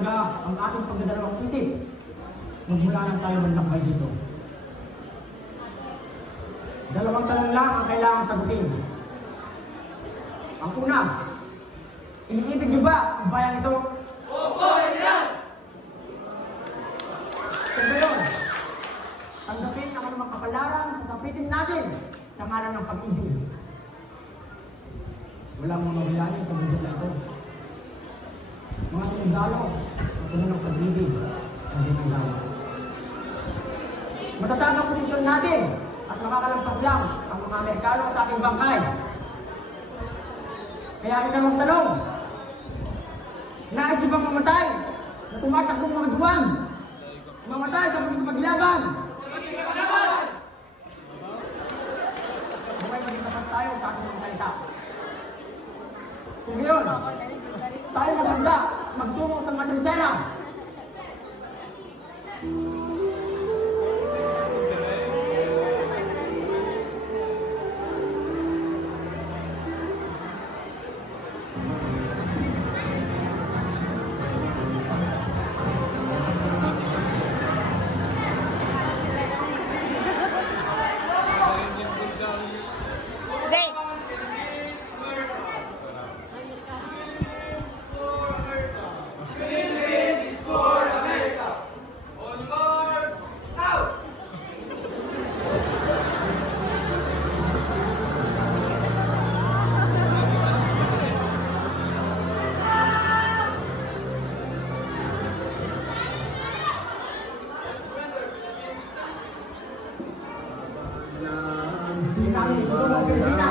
talaga ang ating pagdadalawang isip. Magmula nang tayo maglakbay dito. Dalawang tanong lang ang kailangan sagutin. Ang una, iniibig niyo ba ang bayan ito? Opo, General! Kung gayon, tanggapin ang anumang kapalaran sa sapitin natin sa ngalan ng pag-ibig. Walang mga bayani sa mundo na ito. Mga sundalo, puno ng pag-ibig ang ginagawa. Matataas ang posisyon natin at makakalampas lang ang mga Amerikano sa ating bangkay. Kaya rin ang magtanong, nais niyo bang mamatay na tumatakbong mga duwang? Mamatay sa pagkikipaglaban? May magitapat tayo sa ating mga salita. Kung ngayon, tayo maganda magtungo sa Madrinsera. Hindi namin ito ang Pilipinas.